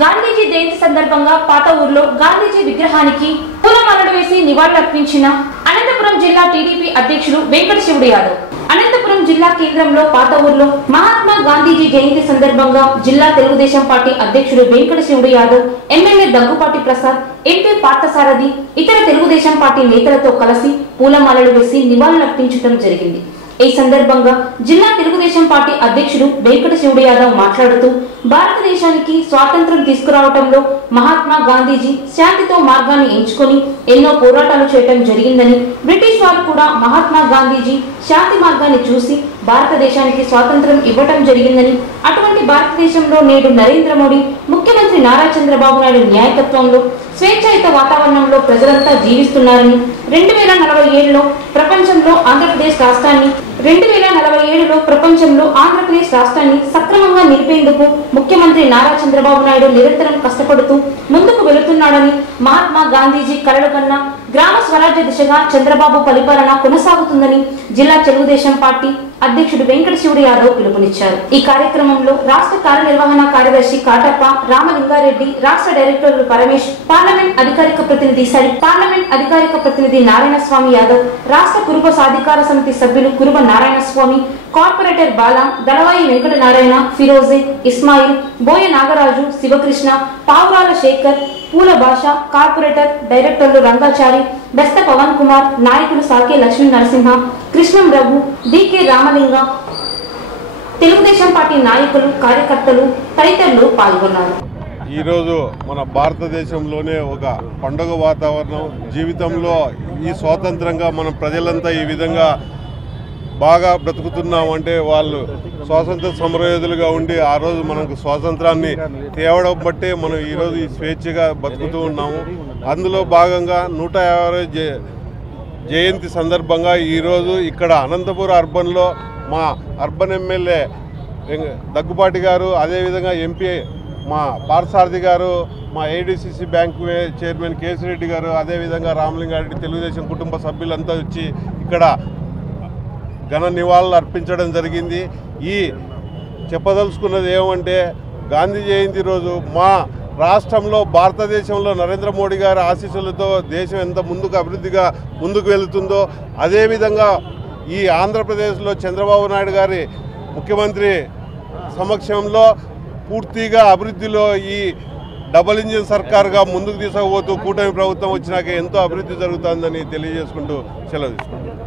గాంధీజీ జయంతి సందర్భంగా పాత ఊర్లో గాంధీజీ విగ్రహానికి పూలమాలలు వేసి నివాళులర్పించిన అనంతపురం జిల్లా టీడీపీ అధ్యక్షుడు వెంకట శివుడు యాదవ్. అనంతపురం జిల్లా కేంద్రంలో పాత ఊర్లో మహాత్మా గాంధీజీ జయంతి సందర్భంగా జిల్లా తెలుగుదేశం పార్టీ అధ్యక్షుడు వెంకట శివుడు యాదవ్, ఎమ్మెల్యే దగ్గుపాటి ప్రసాద్, ఎంపీ పార్థసారథి, ఇతర తెలుగుదేశం పార్టీ నేతలతో కలిసి పూలమాలలు వేసి నివాళులర్పించడం జరిగింది. ఈ సందర్భంగా జిల్లా తెలుగుదేశం పార్టీ అధ్యక్షుడు వెంకట శివుడు యాదవ్ మాట్లాడుతూ, భారతదేశానికి స్వాతంత్ర్యం తీసుకురావడంలో మహాత్మా గాంధీజీ శాంతితో మార్గాన్ని ఎంచుకొని ఎన్నో పోరాటాలు చేయడం జరిగిందని, బ్రిటిష్ వారు కూడా మహాత్మా గాంధీజీ శాంతి మార్గాన్ని చూసి భారతదేశానికి స్వాతంత్ర్యం ఇవ్వటం జరిగిందని, అటువంటి భారతదేశంలో నేడు నరేంద్ర మోడీ, ముఖ్యమంత్రి నారా చంద్రబాబు నాయుడు నాయకత్వంలో స్వేచ్ఛాయుత వాతావరణంలో ప్రజలంతా జీవిస్తున్నారని, 2047లో ప్రపంచంలో ఆంధ్రప్రదేశ్ రాష్ట్రాన్ని సక్రమంగా నిలిపేందుకు ముఖ్యమంత్రి నారా చంద్రబాబు నాయుడు నిరంతరం కష్టపడుతూ ముందుకు వెళుతున్నాడని, మహాత్మా గాంధీజీ కలలు కన్నా గ్రామ స్వరాజ్య దిశగా చంద్రబాబు పరిపాలన కొనసాగుతుందని జిల్లా తెలుగుదేశం పార్టీ అధ్యక్షుడు వెంకట శివుడు యాదవ్ పిలుపునిచ్చారు. ఈ కార్యక్రమంలో రాష్ట్ర కార్యనిర్వహణ కార్యదర్శి కాటప్ప రామలింగారెడ్డి, రాష్ట్ర డైరెక్టర్లు పరమేష్, పార్లమెంట్ అధికారిక ప్రతినిధి నారాయణ స్వామి యాదవ్, రాష్ట్ర కురుబ సాధికార సమితి సభ్యులు కురుబ నారాయణ స్వామి, కార్పొరేటర్ బాలా, దళవాయి వెంకట నారాయణ, ఫిరోజే, ఇస్మాయిల్, బోయ నాగరాజు, శివకృష్ణ, పావురాల శేఖర్, పూల భాష, కార్పొరేటర్ డైరెక్టర్లు రంగాచారి, బెస్త పవన్ కుమార్, నాయకులు సాకే లక్ష్మీ నరసింహ, కృష్ణం రఘు, డికే రామలింగ, తెలుగుదేశం పార్టీ నాయకులు, కార్యకర్తలు తదితరులు పాల్గొన్నారు. ఈరోజు మన భారతదేశంలోనే ఒక పండుగ వాతావరణం, జీవితంలో ఈ స్వాతంత్రంగా మనం ప్రజలంతా ఈ విధంగా బాగా బ్రతుకుతున్నామంటే వాళ్ళు స్వాతంత్ర సమరయోధులుగా ఉండి ఆ రోజు మనకు స్వాతంత్రాన్ని తేవడం బట్టే మనం ఈరోజు ఈ స్వేచ్ఛగా బతుకుతూ ఉన్నాము. అందులో భాగంగా 150 జయంతి సందర్భంగా ఈరోజు ఇక్కడ అనంతపురం అర్బన్లో మా అర్బన్ ఎమ్మెల్యే దగ్గుపాటి గారు, అదేవిధంగా ఎంపీ మా పార్థసారథి గారు, మా ఏడీసీసీ బ్యాంకు చైర్మన్ కేసిరెడ్డి గారు, అదేవిధంగా రామలింగారెడ్డి, తెలుగుదేశం కుటుంబ సభ్యులంతా వచ్చి ఇక్కడ ఘన నివాళులు అర్పించడం జరిగింది. ఈ చెప్పదలుచుకున్నది ఏమంటే, గాంధీ జయంతి రోజు మా రాష్ట్రంలో, భారతదేశంలో నరేంద్ర మోడీ గారి ఆశీస్సులతో దేశం ఎంత అభివృద్ధిగా ముందుకు వెళుతుందో, అదేవిధంగా ఈ ఆంధ్రప్రదేశ్లో చంద్రబాబు నాయుడు గారి ముఖ్యమంత్రి సమక్షంలో పూర్తిగా అభివృద్ధిలో ఈ డబుల్ ఇంజిన్ సర్కార్గా ముందుకు తీసుకుపోతూ కూటమి ప్రభుత్వం వచ్చినాక ఎంతో అభివృద్ధి జరుగుతుందని తెలియజేసుకుంటూ సెలవు తీసుకుంటాం.